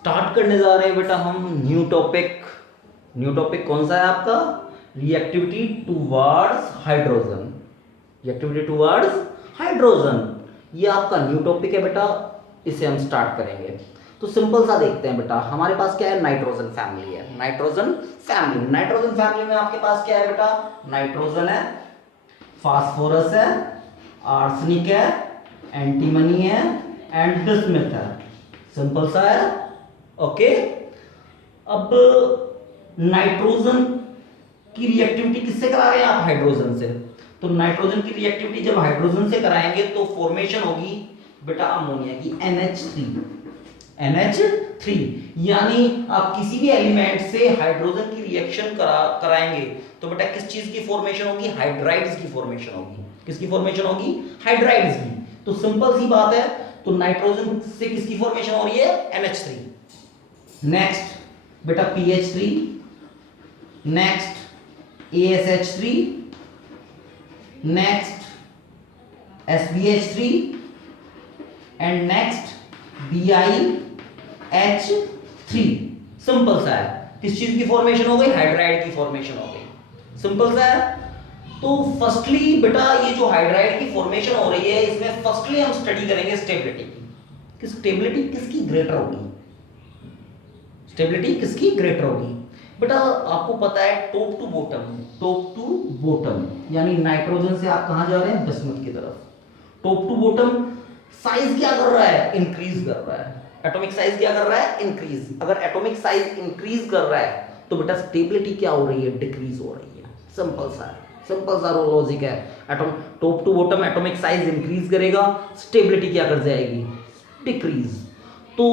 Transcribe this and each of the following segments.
Start करने जा रहे हैं बेटा हम न्यू टॉपिक। न्यू टॉपिक कौन सा है आपका? Reactivity towards hydrogen. Reactivity towards hydrogen, ये आपका न्यू टॉपिक है बेटा। इसे हम स्टार्ट करेंगे तो सिंपल सा देखते हैं बेटा। हमारे पास क्या है? नाइट्रोजन फैमिली है। नाइट्रोजन फैमिली, नाइट्रोजन फैमिली में आपके पास क्या है बेटा? नाइट्रोजन है, फास्फोरस है, आर्सेनिक है, एंटीमनी है एंड बिस्मथ है। सिंपल सा है, ओके। अब नाइट्रोजन की रिएक्टिविटी किससे करा रहे हैं आप? हाइड्रोजन से। तो नाइट्रोजन की रिएक्टिविटी जब हाइड्रोजन से कराएंगे तो फॉर्मेशन होगी बेटा अमोनिया की, NH3। NH3 यानी आप किसी भी एलिमेंट से हाइड्रोजन की रिएक्शन कराएंगे तो बेटा किस चीज की फॉर्मेशन होगी? हाइड्राइड्स की फॉर्मेशन होगी। किसकी फॉर्मेशन होगी? हाइड्राइड्स की। तो सिंपल सी बात है, तो नाइट्रोजन से किसकी फॉर्मेशन हो रही है? NH3। नेक्स्ट बेटा PH3, next ASH3, next SBH3 and next BiH3। Simple सा है। किस चीज की फॉर्मेशन हो गई? हाइड्राइड की फॉर्मेशन हो गई। सिंपल सा है। तो फर्स्टली बेटा ये जो हाइड्राइड की फॉर्मेशन हो रही है इसमें फर्स्टली हम स्टडी करेंगे स्टेबिलिटी की। किस स्टेबिलिटी किसकी ग्रेटर होगी? स्टेबिलिटी किसकी ग्रेटर होगी? बेटा आपको पता है top to bottom, top to bottom यानी नाइट्रोजन से आप कहां जा रहे हैं? बिस्मथ की तरफ। टॉप टू बॉटम साइज क्या कर रहा है? इंक्रीज कर रहा है। एटॉमिक साइज क्या कर रहा है? इंक्रीज। अगर एटॉमिक साइज इंक्रीज कर रहा है तो बेटा स्टेबिलिटी क्या हो रही है? डिक्रीज हो रही है। सिंपल सा है, सिंपल सा लॉजिक है। Atom top to bottom atomic size increase करेगा, स्टेबिलिटी क्या कर जाएगी? डिक्रीज। तो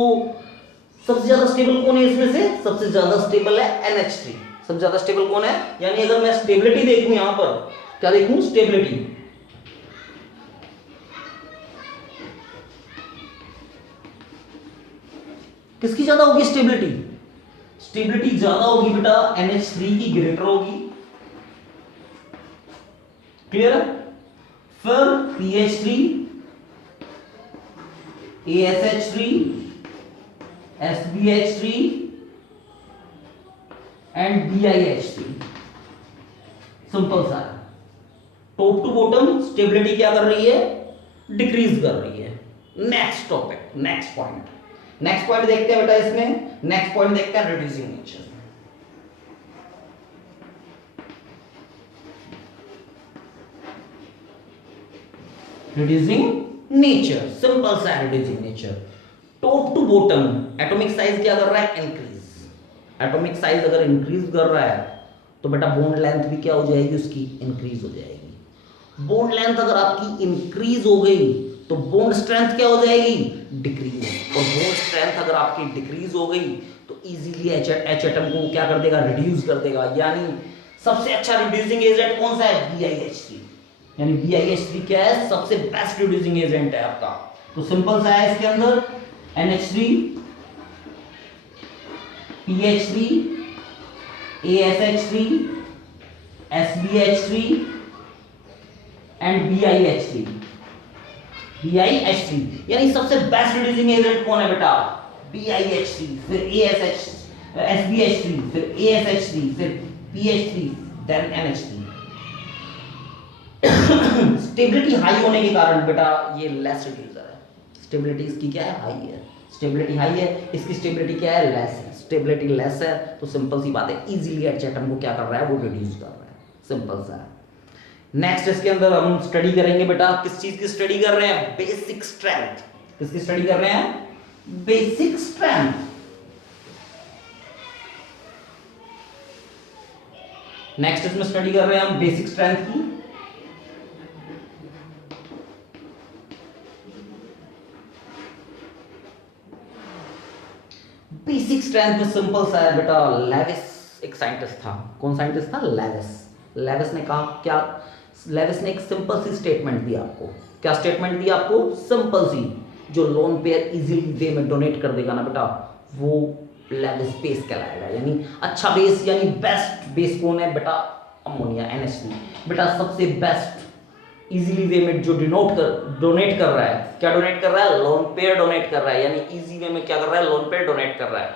सबसे ज्यादा स्टेबल कौन है इसमें से? सबसे ज्यादा स्टेबल है NH3। सबसे ज्यादा स्टेबल कौन है? यानी अगर मैं स्टेबिलिटी देखूं यहां पर, क्या देखूं? स्टेबिलिटी। किसकी ज्यादा होगी स्टेबिलिटी? स्टेबिलिटी ज्यादा होगी बेटा NH3 की ग्रेटर होगी। क्लियर है? फिर PH3, ASH3, SBH3 and BiH3। Simple सा है। टॉप टू बॉटम स्टेबिलिटी क्या कर रही है? डिक्रीज कर रही है। Next topic, next point. Next point देखते हैं बेटा इसमें। नेक्स्ट पॉइंट देखते हैं reducing nature. Reducing nature, simple सा है reducing nature. Top to bottom atomic size क्या कर रहा है? इंक्रीज। एटॉमिक साइज अगर इंक्रीज कर रहा है तो बेटा बॉन्ड लेंथ भी क्या हो जाएगी? उसकी इंक्रीज हो जाएगी। बॉन्ड लेंथ अगर आपकी इंक्रीज हो गई तो बॉन्ड स्ट्रेंथ क्या हो जाएगी? डिक्रीज। और बॉन्ड स्ट्रेंथ अगर आपकी डिक्रीज हो गई तो इजीली एच एटम को क्या कर देगा? रिड्यूस कर देगा। यानी सबसे अच्छा रिड्यूसिंग एजेंट कौन सा है? BiH3। यानी BiH3 क्या है? सबसे बेस्ट रिड्यूसिंग एजेंट है आपका। तो सिंपल सा है इसके अंदर NH3, PH3, ASH3, SBH3 and BiH3। BiH3 यानी सबसे बेस्ट रिड्यूसिंग एजेंट कौन है बेटा? BiH3, फिर SBH3, फिर ASH3, फिर PH3, then NH3। Stability high होने के कारण बेटा ये लेस रिड्यूसर है। स्टेबिलिटी इसकी क्या है? हाई है। स्टेबिलिटी हाई है, इसकी स्टेबिलिटी क्या है? लेस है। स्टेबिलिटी लेस है तो सिंपल सी बात है, इजीली एच एटम को क्या कर रहा है? वो रिड्यूस कर रहा है। सिंपल सा है। नेक्स्ट इसके अंदर हम स्टडी करेंगे बेटा, किस चीज की स्टडी कर रहे हैं? Basic strength. किसकी स्टडी कर रहे हैं? Basic strength. नेक्स्ट इसमें स्टडी कर रहे हैं हम बेसिक स्ट्रेंथ की। बेसिक स्ट्रेंथ में सिंपल सा है बेटा। लेविस एक साइंटिस्ट था। कौन साइंटिस्ट था? लेविस। लेविस ने कहा क्या? लेविस ने एक सिंपल सी स्टेटमेंट दी आपको। क्या स्टेटमेंट दी आपको? सिंपल सी, जो लोन पेयर इजीली वे में डोनेट कर देगा ना बेटा, वो लेविस बेस कहलाएगा। यानी अच्छा बेस, यानी बेस्ट बेस कौन है बेटा? Ammonia, NH3। बेटा सबसे बेस्ट इजीली वे में जो डोनेट कर रहा है, क्या डोनेट कर रहा है? लोन पेयर डोनेट कर रहा है, यानी इजी वे में क्या कर रहा है? लोन पेयर डोनेट कर रहा है।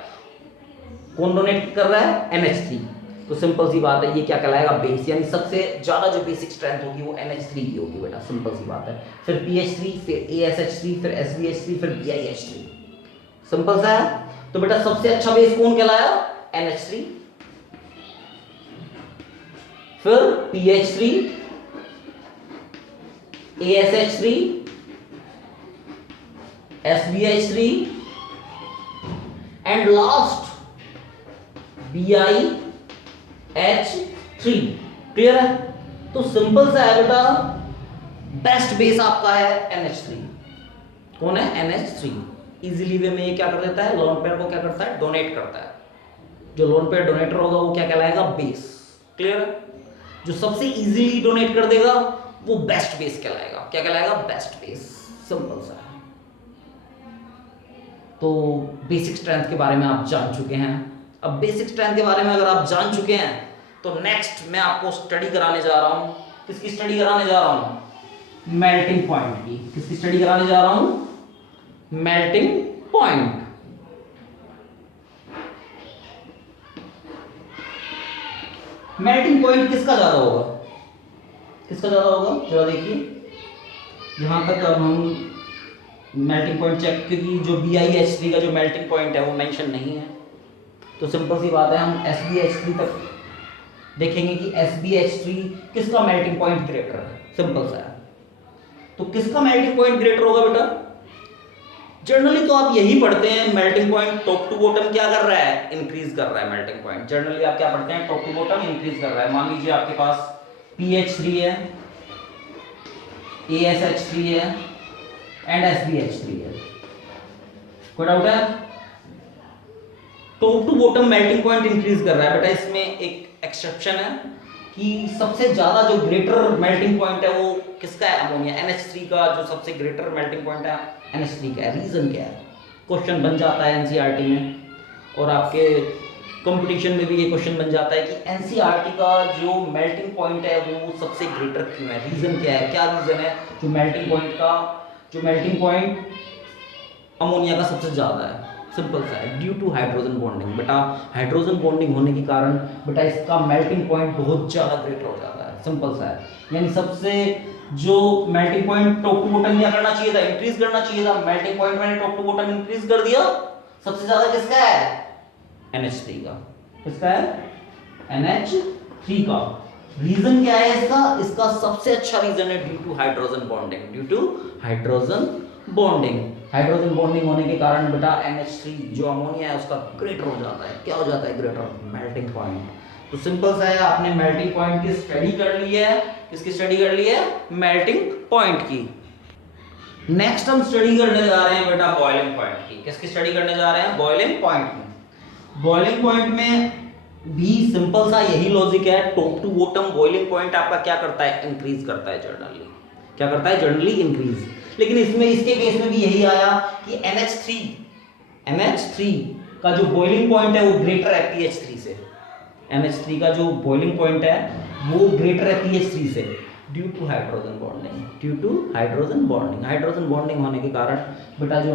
कौन डोनेट कर रहा है? NH3। तो सिंपल सी बात है, ये क्या कहलाएगा? बेस, यानी सबसे ज्यादा जो बेसिक स्ट्रेंथ होगी वो NH3 की होगी बेटा, सिंपल सी बात है। फिर PH3, फिर ASH3, फिर SBH3, फिर BiH3, सिंपल सा है। तो बेटा सबसे अच्छा बेस कौन कहलाया? NH3। फिर PH3, ASH3, SBH3 and last BiH3। Clear है? तो सिंपल सा है बेटा, बेस्ट बेस आपका है NH3। कौन है? NH3। इजीली वे में ये क्या कर देता है? लोन पेयर को क्या करता है? डोनेट करता है। जो लोन पेयर डोनेटर होगा वो क्या कहलाएगा? बेस। क्लियर है? जो सबसे इजीली डोनेट कर देगा वो बेस्ट बेस कहलाएगा। क्या कहलाएगा? Best base. सिंपल सा है। तो बेसिक स्ट्रेंथ के बारे में आप जान चुके हैं। अब बेसिक स्ट्रेंथ के बारे में अगर आप जान चुके हैं तो नेक्स्ट मैं आपको स्टडी कराने जा रहा हूं। किसकी स्टडी कराने जा रहा हूं? मेल्टिंग पॉइंट की। किसकी स्टडी कराने जा रहा हूं? Melting point. मेल्टिंग पॉइंट किसका ज्यादा होगा? किसका ज्यादा होगा? जरा देखिए, यहां तक अब हम मेल्टिंग पॉइंट चेक, क्योंकि जो BiH3 का जो मेल्टिंग पॉइंट है वो मेंशन नहीं है, तो सिंपल सी बात है हम SbH3 तक देखेंगे कि SbH3 किसका मेल्टिंग पॉइंट ग्रेटर है। सिंपल सा है। तो किसका मेल्टिंग पॉइंट ग्रेटर होगा बेटा? जनरली तो आप यही पढ़ते हैं, melting point top to bottom क्या कर रहा है? इंक्रीज कर रहा है मेल्टिंग पॉइंट। जनरली आप क्या पढ़ते हैं? टॉप टू बॉटम इंक्रीज कर रहा है। मान लीजिए आपके पास PH3 है, ASH3 है एंड SbH3 है। कोई डाउट है? Top to bottom melting point increase कर रहा है बेटा। इसमें एक एक्सेप्शन है कि सबसे ज्यादा जो ग्रेटर मेल्टिंग पॉइंट है वो किसका है? अमोनिया। NH3 का जो सबसे ग्रेटर मेल्टिंग पॉइंट है NH3 का है। रीजन क्या है? क्वेश्चन बन जाता है NCERT में, और आपके कंपटीशन में भी ये क्वेश्चन बन जाता है कि NCERT का जो मेल्टिंग पॉइंट है वो सबसे ग्रेटर क्यों है? रीजन क्या है? क्या रीजन है जो मेल्टिंग पॉइंट का, जो मेल्टिंग पॉइंट अमोनिया का सबसे ज्यादा है? सिंपल सा है, ड्यू टू हाइड्रोजन बॉन्डिंग। बेटा हाइड्रोजन बॉन्डिंग होने के कारण बेटा इसका मेल्टिंग पॉइंट बहुत ज्यादा ग्रेटर हो जाता है। सिंपल सा है, यानी सबसे जो melting point top to bottom क्या करना चाहिए था? इंक्रीज करना चाहिए था। मेल्टिंग पॉइंट मैंने टॉप टू बॉटम इंक्रीज कर दिया। सबसे ज्यादा किसका है? NH3 का। किसका है? NH3 का। रीजन क्या है इसका? इसका सबसे अच्छा रीजन है due to hydrogen bonding. Due to hydrogen bonding. Hydrogen bonding होने के कारण बेटा NH3 जो अमोनिया है उसका ग्रेटर हो जाता है। क्या हो जाता है? Greater melting point. तो सिंपल सा है, आपने मेल्टिंग पॉइंट की स्टडी कर ली है। किसकी स्टडी कर ली है? मेल्टिंग पॉइंट की। नेक्स्ट हम स्टडी करने जा रहे हैं बेटा बॉइलिंग पॉइंट की। किसकी स्टडी करने जा रहे हैं? बॉइलिंग पॉइंट की। बॉइलिंग पॉइंट में भी सिंपल सा यही लॉजिक है। Top to bottom boiling point आपका क्या करता है? इंक्रीज करता है जनरली। क्या करता है? Generally increase. लेकिन इसमें, इसके केस में भी यही आया कि NH3 का जो बॉइलिंग पॉइंट है वो ग्रेटर है PH3 से। NH3 का जो बॉइलिंग पॉइंट है वो ग्रेटर है PH3 से due to hydrogen bonding. Due to hydrogen bonding. Hydrogen bonding होने के कारण बेटा जो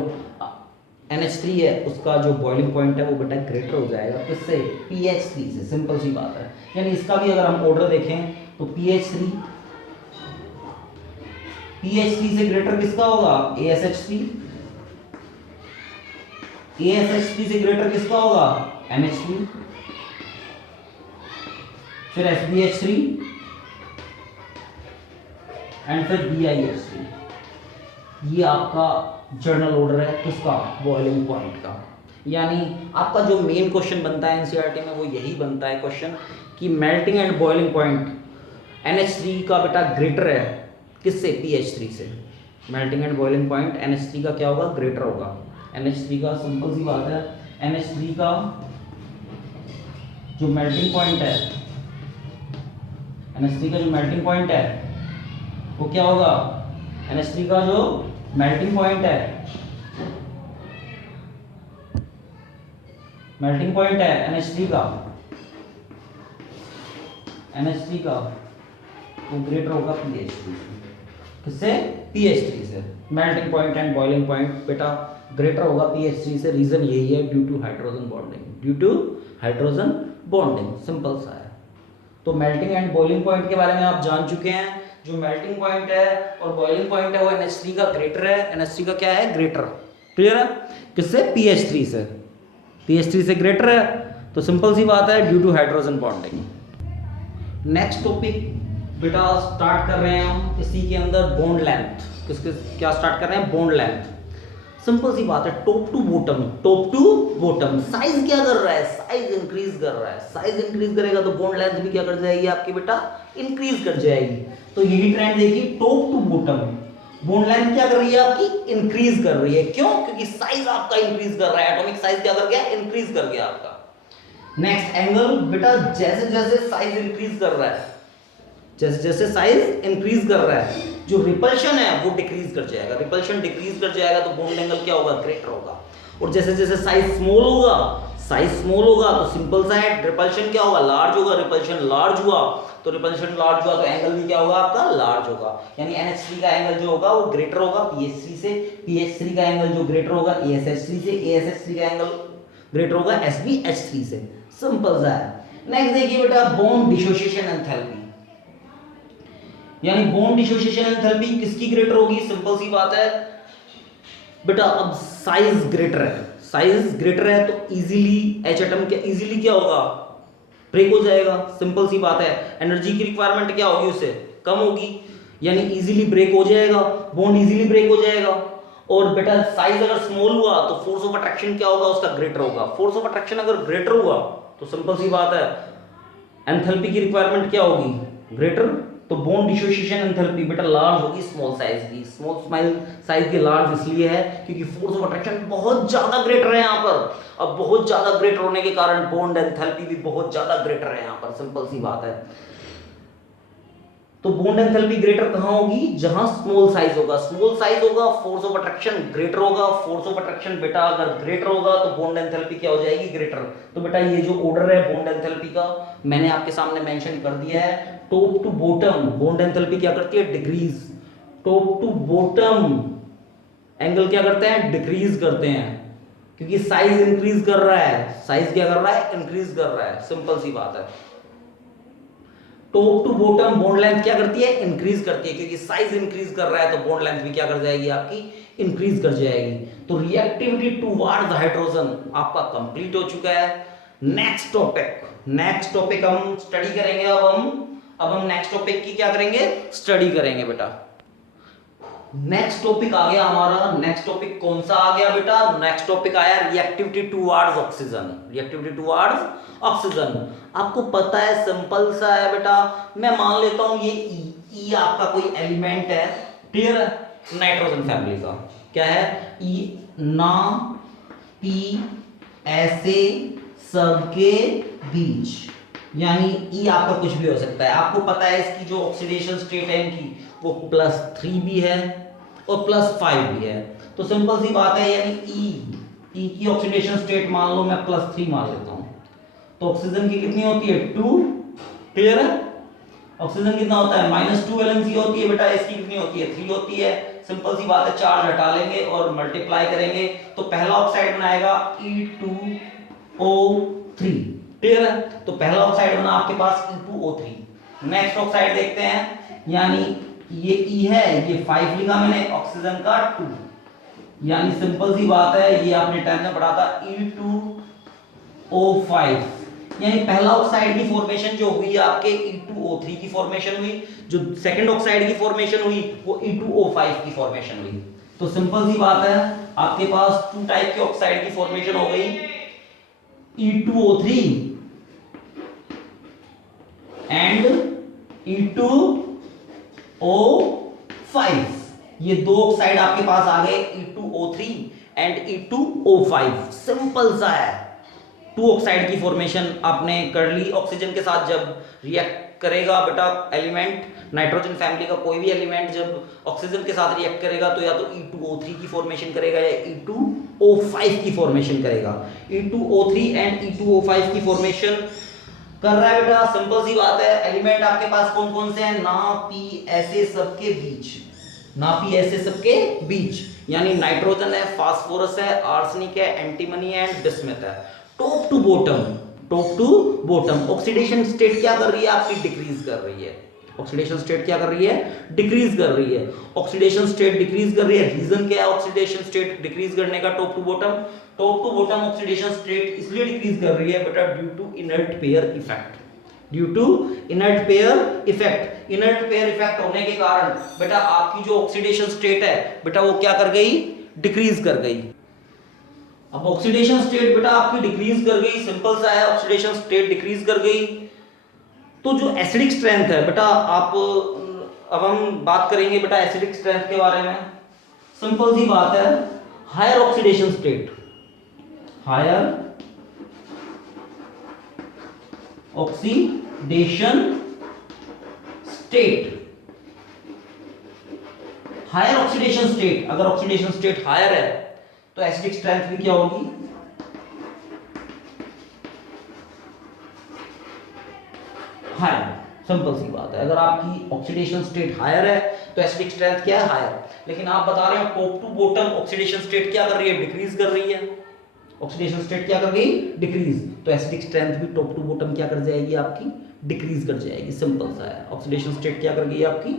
NH3 है उसका जो बॉइलिंग पॉइंट है वो बेटा ग्रेटर हो जाएगा। किससे? PH3 से। सिंपल सी बात है। यानी इसका भी अगर हम ऑर्डर देखें तो PH3 से ग्रेटर किसका होगा? ASH3। ASH3 से ग्रेटर किसका होगा? NH3। फिर SbH3 एंड फिर BiH3। ये आपका जर्नल ऑर्डर है किसका? बॉइलिंग पॉइंट का। यानी आपका जो मेन क्वेश्चन बनता है NCERT में वो यही बनता है क्वेश्चन कि melting and boiling point NH3 का बेटा ग्रेटर है किससे? PH3 से। Melting and boiling point NH3 का क्या होगा? ग्रेटर होगा। NH3 का सिंपल सी बात है, NH3 का जो मेल्टिंग पॉइंट है, NH3 का जो मेल्टिंग पॉइंट है वो क्या होगा? NH3 का जो मेल्टिंग पॉइंट है, मेल्टिंग पॉइंट है NH3 का, NH3 का वो ग्रेटर होगा PH3 से। किससे? pH3 से। Melting point and boiling point बेटा ग्रेटर होगा pH3 से, रीजन यही है, due to hydrogen bonding, due to hydrogen bonding, simple सा है। तो मेल्टिंग एंड बॉइलिंग पॉइंट के बारे में आप जान चुके हैं। जो मेल्टिंग पॉइंट है और बॉइलिंग पॉइंट है वो NH3 का ग्रेटर है, NH3 का क्या है? ग्रेटर। क्लियर है? किससे? pH3 से। pH3 से ग्रेटर है, तो सिंपल सी बात है, due to hydrogen bonding. Next topic बेटा स्टार्ट कर रहे हैं हम इसी के अंदर, बॉन्ड लेंथ। किसके क्या स्टार्ट कर रहे हैं? Bond length. सिंपल सी बात है, top to bottom, top to bottom. Size क्या कर रहा है? साइज इंक्रीज कर रहा है। साइज इंक्रीज करेगा तो बॉन्ड लेंथ भी क्या कर जाएगी आपकी बेटा? इंक्रीज कर जाएगी। तो यही ट्रेंड देखिए, top to bottom bond length क्या कर रही है आपकी? इंक्रीज कर रही है। क्यों? क्योंकि साइज आपका इंक्रीज कर रहा है, एटॉमिक साइज क्या कर गया? इंक्रीज कर गया आपका। नेक्स्ट एंगल बेटा, जैसे जैसे साइज इंक्रीज कर रहा है, जैसे जैसे साइज इंक्रीज कर रहा है, जो रिपल्शन है वो डिक्रीज कर जाएगा। रिपल्शन डिक्रीज कर जाएगा तो बॉन्ड एंगल क्या होगा? ग्रेटर होगा। और जैसे जैसे साइज स्मॉल होगा, साइज स्मॉल होगा तो सिंपल सा है, रिपल्शन क्या होगा? लार्ज होगा। रिपल्शन लार्ज हुआ तो रिपल्शन लार्ज हुआ तो एंगल भी क्या होगा आपका? लार्ज होगा। यानी NH3 का एंगल जो होगा वो ग्रेटर होगा pH3 से, pH3 का एंगल जो ग्रेटर होगा ASH3 से, ASH3 का एंगल ग्रेटर होगा SbH3 से। सिंपल सा है। नेक्स्ट देखिए बेटा, बॉन्ड डिसोसिएशन एंथैल्पी। यानी बॉन्ड डिसोसिएशन एंथैल्पी किसकी ग्रेटर होगी? सिंपल सी बात है बेटा, अब साइज ग्रेटर है, साइज ग्रेटर है तो इजीली H एटम क्या इजीली क्या होगा? ब्रेक हो जाएगा। सिंपल सी बात है, एनर्जी की रिक्वायरमेंट क्या होगी? उससे कम होगी, यानी इजीली ब्रेक हो जाएगा, बॉन्ड इजीली ब्रेक हो जाएगा। और बेटा साइज अगर स्मॉल हुआ तो फोर्स ऑफ अट्रैक्शन क्या होगा? उसका ग्रेटर होगा। फोर्स ऑफ अट्रैक्शन अगर ग्रेटर हुआ तो सिंपल सी बात है, एंथैल्पी की रिक्वायरमेंट क्या होगी? ग्रेटर। तो बॉन्ड डिसोसिएशन एंथैल्पी बेटा लार्ज होगी स्मॉल साइज की। स्मॉल साइज की लार्ज इसलिए है क्योंकि फोर्स ऑफ अट्रैक्शन बहुत ज्यादा ग्रेटर है यहाँ पर। अब बहुत ज्यादा ग्रेटर होने के कारण बॉन्ड एंथैल्पी भी बहुत ज्यादा ग्रेटर है यहाँ पर। सिंपल सी बात है। तो बॉन्ड एंथैल्पी ग्रेटर कहां होगी? जहां स्मॉल साइज होगा। स्मॉल साइज होगा, फोर्स ऑफ अट्रैक्शन ग्रेटर होगा। फोर्स ऑफ अट्रैक्शन बेटा अगर ग्रेटर होगा तो बॉन्ड एंथैल्पी क्या हो जाएगी? ग्रेटर। तो बेटा ये जो ऑर्डर है बॉन्ड एंथैल्पी का मैंने आपके सामने मेंशन कर दिया है। Top to bottom bond enthalpy क्या करती है? Decrease. Top to bottom angle क्या करते हैं? डिक्रीज करते हैं, क्योंकि साइज इंक्रीज कर रहा है। साइज क्या कर रहा है? इंक्रीज कर रहा है। सिंपल सी बात है। Top to bottom bond length क्या करती है? इंक्रीज करती है, क्योंकि साइज इंक्रीज कर रहा है तो बॉन्ड लेंथ भी क्या कर जाएगी आपकी? इंक्रीज कर जाएगी। तो रिएक्टिविटी टुवर्ड्स हाइड्रोजन आपका कंप्लीट हो चुका है। नेक्स्ट टॉपिक हम स्टडी करेंगे। अब हम नेक्स्ट टॉपिक की क्या करेंगे? स्टडी करेंगे बेटा। नेक्स्ट टॉपिक आ गया हमारा। नेक्स्ट टॉपिक कौन सा आ गया बेटा? नेक्स्ट टॉपिक आया reactivity towards oxygen. Reactivity towards oxygen आपको पता है, सिंपल सा है बेटा। मैं मान लेता हूं ये ई आपका कोई एलिमेंट है, क्लियर है? नाइट्रोजन फैमिली का क्या है? ई ना पी ऐसे सबके बीच, यानी ई आपका कुछ भी हो सकता है। आपको पता है इसकी जो ऑक्सीडेशन स्टेट है इनकी वो +3 भी है और +5 भी है। तो सिंपल सी बात है, यानी ई की ऑक्सीडेशन स्टेट मान लो मैं +3 मान लेता हूं, तो ऑक्सीजन की कितनी होती है? 2। क्लियर है? ऑक्सीजन कितना होता है? -2 वैलेंसी होती है बेटा। इसकी कितनी होती है? 3 होती है। सिंपल सी बात है, चार्ज हटा लेंगे और मल्टीप्लाई करेंगे तो पहला ऑक्साइड बनाएगा E2O3। क्लियर है? तो पहला ऑक्साइड बना आपके पास E2O3। नेक्स्ट ऑक्साइड देखते हैं, यानी ये E है, ये 5 लिखा मैंने, ऑक्सीजन का 2, यानी सिंपल सी बात है, ये आपने 10 में पढ़ा था E2O5। यानी पहला ऑक्साइड की फॉर्मेशन जो हुई आपके E2O3 की फॉर्मेशन हुई, जो सेकंड ऑक्साइड की फॉर्मेशन हुई वो E2O5 की फॉर्मेशन हुई। तो सिंपल सी बात है, आपके पास 2 टाइप के ऑक्साइड की फॉर्मेशन हो गई, E2O3 एंड E2O5। ये दो ऑक्साइड आपके पास आ गए, E2O3 एंड E2O5। सिंपल सा है, 2 ऑक्साइड की फॉर्मेशन आपने कर ली। ऑक्सीजन के साथ जब रिएक्ट करेगा बेटा एलिमेंट, नाइट्रोजन फैमिली का कोई भी एलिमेंट जब ऑक्सीजन के साथ रिएक्ट करेगा तो या तो E2O3 की फॉर्मेशन करेगा या E2O5 की फॉर्मेशन करेगा। E2O3 एंड E2O5 की फॉर्मेशन कर रहा है बेटा। सिंपल सी बात है, एलिमेंट आपके पास कौन कौन से हैं? ना पी ऐसे सबके बीच, ना पी ऐसे सबके बीच, यानी नाइट्रोजन है, फास्फोरस है, आर्सेनिक है, एंटीमनी है एंड बिस्मथ है। Top to bottom, top to bottom oxidation state क्या कर रही है आपकी, डिक्रीज कर रही है। ऑक्सीडेशन स्टेट क्या कर रही है, डिक्रीज कर रही है। ऑक्सीडेशन स्टेट डिक्रीज कर रही है, रीजन क्या है ऑक्सीडेशन स्टेट डिक्रीज करने का top to bottom? Top to bottom oxidation state इसलिए डिक्रीज कर रही है बेटा due to inert pair effect, due to inert pair effect. Inert pair effect होने के कारण बेटा आपकी जो ऑक्सीडेशन स्टेट है बेटा वो क्या कर गई, डिक्रीज कर गई। अब ऑक्सीडेशन स्टेट बेटा आपकी डिक्रीज कर गई, सिंपल सा है, ऑक्सीडेशन स्टेट डिक्रीज कर गई। तो जो एसिडिक स्ट्रेंथ है बेटा आप, अब हम बात करेंगे बेटा एसिडिक स्ट्रेंथ के बारे में। सिंपल सी बात है, higher oxidation state, higher oxidation state, higher oxidation state, अगर ऑक्सीडेशन स्टेट हायर है तो एसिडिक स्ट्रेंथ भी क्या होगी, हायर। सिंपल सी बात है, अगर आपकी ऑक्सीडेशन स्टेट हायर है तो एसिडिक स्ट्रेंथ क्या है, हायर। लेकिन आप बता रहे हो top to bottom oxidation state क्या कर रही है, डिक्रीज कर रही है। ऑक्सीडेशन स्टेट क्या कर गई, डिक्रीज, तो एसिडिक स्ट्रेंथ भी टॉप टू बॉटम क्या कर जाएगी आपकी, डिक्रीज कर जाएगी। सिंपल सा है, ऑक्सीडेशन स्टेट क्या कर गई आपकी,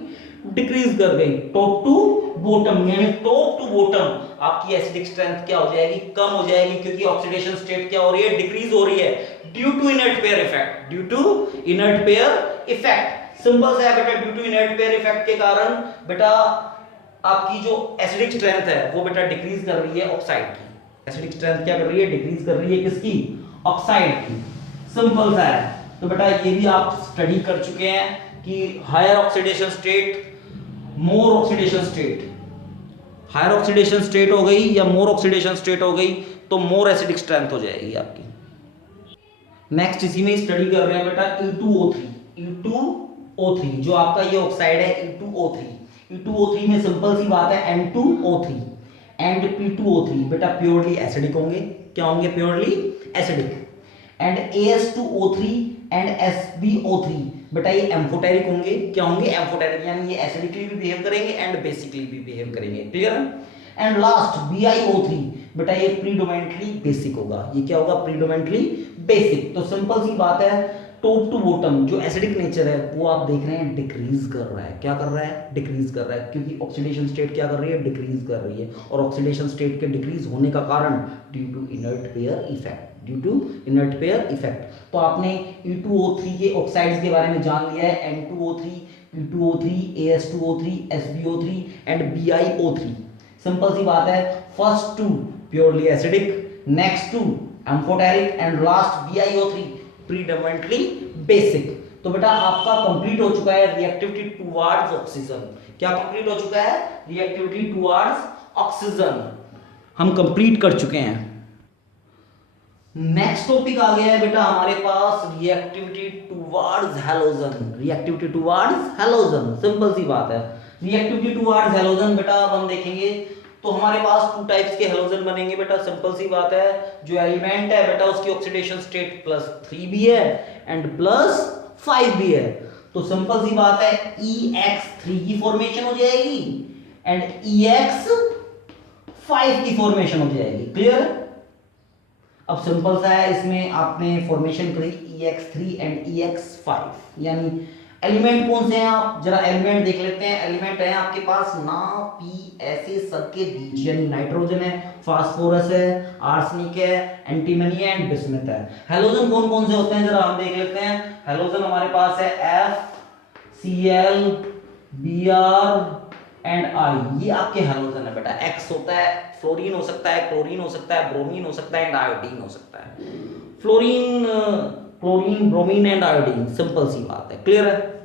डिक्रीज कर गई। टॉप टू बॉटम यानी टॉप टू बॉटम आपकी एसिडिक स्ट्रेंथ क्या हो जाएगी, कम हो जाएगी, क्योंकि ऑक्सीडेशन स्टेट क्या हो रही है, डिक्रीज हो रही है due to inert pair effect, due to inert pair effect. Simple सा है बेटा, due to inert pair effect के कारण बेटा आपकी जो एसिडिक स्ट्रेंथ है वो बेटा डिक्रीज कर रही है ऑक्साइड की। एसिडिक स्ट्रेंथ क्या कर रही है, डिक्रीज कर रही है किसकी, ऑक्साइड की। सिंपल सा है। तो बेटा ये भी आप स्टडी कर चुके हैं कि higher oxidation state, more oxidation state, higher oxidation state हो गई या मोर ऑक्सीडेशन स्टेट हो गई तो मोर एसिडिक स्ट्रेंथ हो जाएगी आपकी। नेक्स्ट इसी में स्टडी कर रहे हैं बेटा E2O3, E2O3 जो आपका ये ऑक्साइड है E2O3, E2O3 में सिंपल सी बात है N2O3 एंड P2O3 बेटा प्योरली एसिडिक होंगे, क्या होंगे, purely acidic. And AS2O3 and SbO3 बेटा ये एम्फोटेरिक होंगे, क्या होंगे, एम्फोटेरिक, यानी ये एसिडिकली भी बिहेव करेंगे एंड बेसिकली भी बिहेव करेंगे, क्लियर है। एंड लास्ट BiO3 बेटा ये प्रीडोमिनेंटली बेसिक होगा, ये क्या होगा, प्रीडोमिनेंटली बेसिक। तो सिंपल सी बात है, टॉप टू बॉटम जो एसिडिक नेचर है वो आप देख रहे हैं डिक्रीज कर रहा है, क्या कर रहा है, डिक्रीज कर रहा है, क्योंकि ऑक्सीडेशन स्टेट क्या कर रही है, डिक्रीज कर रही है। और ऑक्सीडेशन स्टेट के डिक्रीज होने का कारण due to inert pair effect, due to inert pair effect. तो आपने E2O3 के ऑक्साइड्स के बारे में जान लिया है, N2O3, P2O3, AS2O3, SbO3 and BiO3। Simple सी बात है, first two purely acidic, next two amphoteric and last BiO3 predominantly basic. तो बेटा आपका कंप्लीट हो चुका है रिएक्टिविटी टुवर्ड्स ऑक्सीजन। क्या कंप्लीट हो चुका है, रिएक्टिविटी टुवर्ड्स ऑक्सीजन हम कंप्लीट कर चुके हैं। नेक्स्ट टॉपिक आ गया है बेटा हमारे पास reactivity towards halogen, reactivity towards halogen. Simple सी बात है, रिएक्टिविटी टुवर्ड्स हैलोजन बेटा अब हम देखेंगे तो हमारे पास टू टाइप्स के हैलोजन बनेंगे बेटा। सिंपल सी बात है, जो एलिमेंट है बेटा उसकी ऑक्सीडेशन स्टेट +3 भी है एंड +5 भी है। तो सिंपल सी बात है, EX3 की फॉर्मेशन हो जाएगी एंड EX5 की फॉर्मेशन हो जाएगी, क्लियर। अब सिंपल सा है, इसमें आपने फॉर्मेशन करी EX3 एंड EX5, यानी एलिमेंट कौन से हैं आप जरा एलिमेंट देख लेते हैं। एलिमेंट है आपके पास ना पी ऐसे सबके बीच, यानी नाइट्रोजन है, फास्फोरस है, आर्सेनिक है, एंटीमनी है एंड बिस्मथ है। हैलोजन कौन कौन से होते हैं जरा हम देख लेते हैं। हैलोजन हमारे पास है FCl, Br एंड I, ये आपके हैलोजन है बेटा। X होता है फ्लोरीन हो सकता है, क्लोरीन हो सकता है, ब्रोमीन हो सकता है एंड आयोडीन हो सकता है। Fluorine, chlorine, bromine and iodine, simple सी बात है, क्लियर है।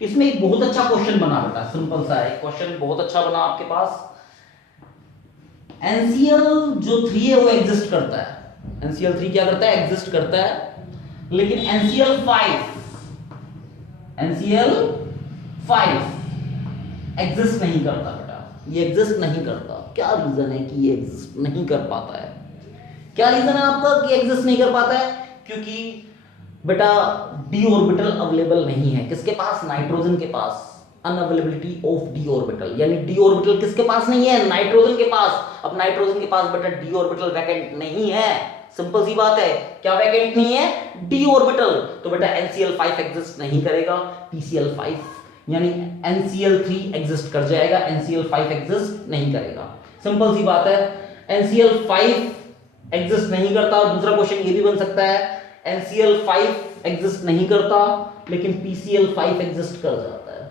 इसमें एक बहुत अच्छा क्वेश्चन बना बेटा, सिंपल सा है क्वेश्चन, बहुत अच्छा बना आपके पास। NCl जो 3 है वो एग्जिस्ट करता है, NCl3 क्या करता है, एग्जिस्ट करता है, लेकिन NCl5 एग्जिस्ट नहीं करता बेटा, ये एग्जिस्ट नहीं करता। क्या रीजन है कि ये एग्जिस्ट नहीं कर पाता है, क्या रीजन है आपका कि एग्जिस्ट नहीं कर पाता है? क्योंकि बेटा d ऑर्बिटल अवेलेबल नहीं है, किसके पास, नाइट्रोजन के पास। अनअवेलेबिलिटी ऑफ डी ऑर्बिटल, यानी डी ऑर्बिटल किसके पास नहीं है, नाइट्रोजन के पास। अब नाइट्रोजन के पास बेटा डी ऑर्बिटल वैकेंट नहीं है, सिंपल सी बात है, क्या वैकेंट नहीं है, डी ऑर्बिटल। तो बेटा NCl5 एग्जिस्ट नहीं करेगा, PCl5 यानी NCl3 एग्जिस्ट कर जाएगा, NCl5 एग्जिस्ट नहीं करेगा, सिंपल सी बात है। NCl5 एग्जिस्ट नहीं करता। दूसरा क्वेश्चन ये भी बन सकता है, NCl5 एग्जिस्ट नहीं करता लेकिन PCl5 एग्जिस्ट कर जाता है,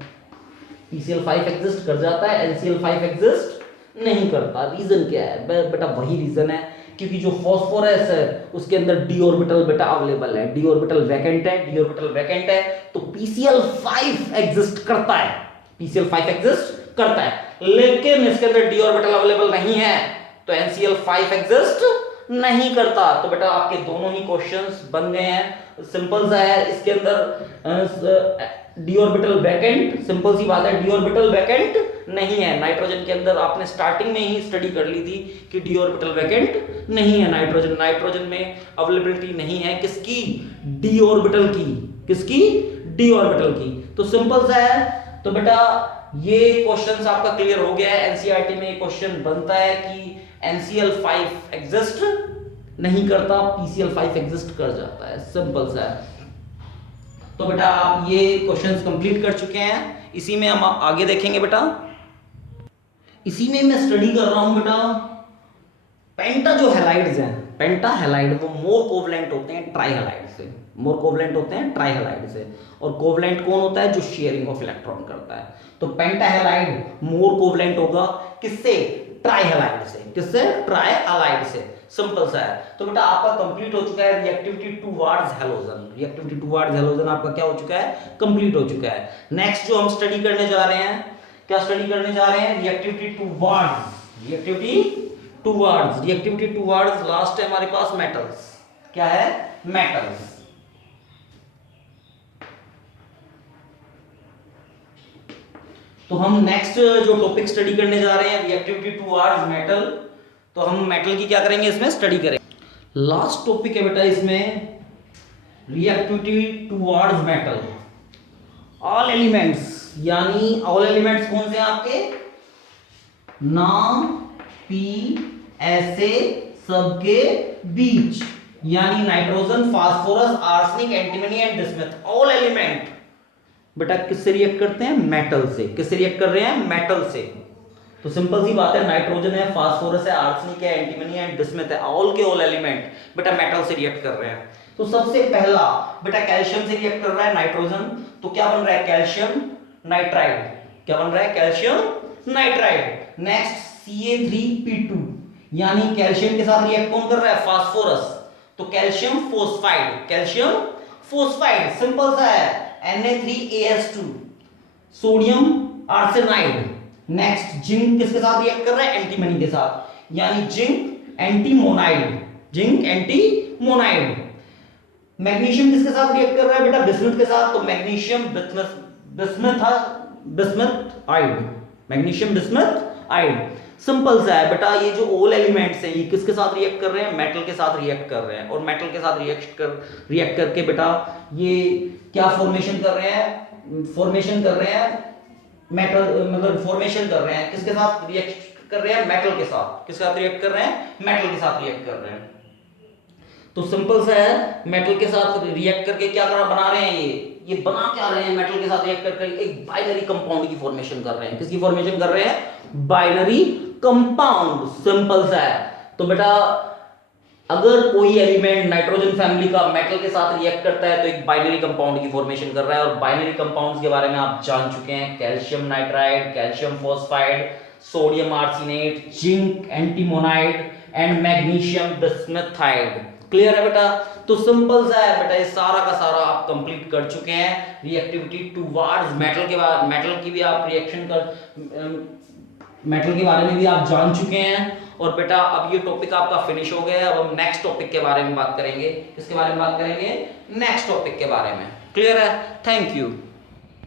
PCl5 एग्जिस्ट कर जाता है, NCl5 एग्जिस्ट नहीं करता। रीजन क्या है बेटा, वही रीजन है क्योंकि जो फास्फोरस है उसके अंदर डी ऑर्बिटल बेटा अवेलेबल है, डी ऑर्बिटल वैकेंट है, डी ऑर्बिटल वैकेंट है, तो PCl5 एग्जिस्ट करता है, PCl5 एग्जिस्ट करता है, लेकिन इसके अंदर डी ऑर्बिटल अवेलेबल नहीं है तो NCl5 एग्जिस्ट नहीं करता। तो बेटा आपके दोनों ही क्वेश्चंस बन गए हैं, सिंपल सा है। इसके अंदर डी ऑर्बिटल वैकेंट, सिंपल सी बात है, डी ऑर्बिटल वैकेंट नहीं है। नाइट्रोजन के अंदर आपने स्टार्टिंग में ही स्टडी कर ली थी कि डी ऑर्बिटल वैकेंट नहीं है, नाइट्रोजन में अवेलेबिलिटी नहीं है किसकी, डी ऑर्बिटल की, किसकी, डी ऑर्बिटल की। तो सिंपल सा है। तो बेटा ये क्वेश्चंस आपका क्लियर हो गया है। एनसीईआरटी में एक क्वेश्चन बनता है कि NCl5 एग्जिस्ट नहीं करता, PCl5 एग्जिस्ट कर जाता है, सिंपल सा है। तो बेटा आप ये क्वेश्चंस कंप्लीट कर चुके हैं, इसी में हम आगे देखेंगे बेटा। इसी में मैं स्टडी कर रहा हूं बेटा पेंटा जो हैलाइड्स हैं, पेंटा हैलाइड वो मोर कोवलेंट होते हैं ट्राई हैलाइड से, मोर कोवलेंट होते हैं ट्राई हैलाइड से। और कोवलेंट कौन होता है, जो शेयरिंग ऑफ इलेक्ट्रॉन करता है। तो पेंटा हैलाइड मोर कोवलेंट होगा किससे, ट्राई हैलाइड से, किससे, ट्राई हैलाइड से, सिंपल सा है। तो बेटा आपका कंप्लीट हो चुका है reactivity towards halogen, reactivity towards halogen आपका क्या हो चुका है, कंप्लीट हो चुका है। नेक्स्ट जो हम स्टडी करने जा रहे हैं, क्या स्टडी करने जा रहे हैं, reactivity towards, reactivity towards last है हमारे पास मेटल्स, क्या है, मेटल्स। तो हम नेक्स्ट जो टॉपिक स्टडी करने जा रहे हैं रिएक्टिविटी टुवर्ड्स मेटल, तो हम मेटल की क्या करेंगे, इसमें स्टडी करेंगे। लास्ट टॉपिक है बेटा इसमें reactivity towards metal, all elements, यानी ऑल एलिमेंट्स कौन से हैं आपके, नाम पी ऐसे सबके बीच, यानी nitrogen, phosphorus, arsenic, antimony and bismuth, all element बेटा किससे रिएक्ट करते हैं, मेटल से। किससे रिएक्ट कर रहे हैं, मेटल से। तो सिंपल सी बात है, नाइट्रोजन है, फास्फोरस है, आर्सेनिक है, एंटीमनी है, बिस्मथ है, ऑल के ऑल एलिमेंट बेटा मेटल से रिएक्ट कर रहे हैं। तो सबसे पहला बेटा कैल्शियम से रिएक्ट कर रहा है नाइट्रोजन, तो क्या बन रहा है, कैल्शियम नाइट्राइड, क्या बन रहा है, कैल्शियम नाइट्राइड। नेक्स्ट Ca3P2, यानी कैल्शियम के साथ रिएक्ट कौन कर रहा है, फास्फोरस, तो कैल्शियम फोस्फाइड, कैल्शियम फोस्फाइड, सिंपल सा है, Na3AS2, sodium arsenide. Next zinc किसके साथ रिएक्ट कर रहा है, एंटीमनी के साथ, यानी zinc antimonide, zinc antimonide. Magnesium किसके साथ रिएक्ट कर रहा है बेटा, बिस्मथ के साथ, तो मैग्नीशियम बिस्मथ आइड, मैग्नीशियम बिस्मथ आइड, सिंपल सा है बेटा। ये जो ऑल एलिमेंट्स हैं ये किसके साथ रिएक्ट कर रहे हैं, मेटल के साथ रिएक्ट कर रहे हैं, और मेटल के साथ रिएक्ट करके बेटा ये क्या फॉर्मेशन कर रहे हैं, फॉर्मेशन कर रहे हैं मेटल, मतलब फॉर्मेशन कर रहे हैं किसके साथ रिएक्ट कर रहे हैं, मेटल के साथ। किसके साथ रिएक्ट कर रहे हैं, मेटल के साथ रिएक्ट कर रहे हैं। तो सिंपल सा है, मेटल के साथ रिएक्ट करके क्या बना रहे हैं, ये बना क्या रहे हैं, मेटल के साथ रिएक्ट करके एक बाइनरी कंपाउंड की फॉर्मेशन कर रहे हैं। किसकी फॉर्मेशन कर रहे हैं, बाइनरी कंपाउंड, सिंपल सा है। तो बेटा अगर कोई एलिमेंट नाइट्रोजन फैमिली का मेटल के साथ रिएक्ट करता है तो एक बाइनरी कंपाउंड की फॉर्मेशन कर रहा है। और बाइनरी कंपाउंड्स के बारे में आप जान चुके हैं, calcium nitride, calcium phosphide, sodium arsenate, zinc antimonide and magnesium bismuthide. Clear है बेटा। तो सिंपल सा है बेटा, ये सारा का सारा आप कंप्लीट कर चुके हैं। रिएक्टिविटी टुवर्ड्स मेटल के बाद मेटल की भी आप रिएक्शन कर मेटल के बारे में भी आप जान चुके हैं। और बेटा अब ये टॉपिक आपका फिनिश हो गया है। अब हम नेक्स्ट टॉपिक के बारे में बात करेंगे। किसके बारे में बात करेंगे, नेक्स्ट टॉपिक के बारे में। क्लियर है, थैंक यू।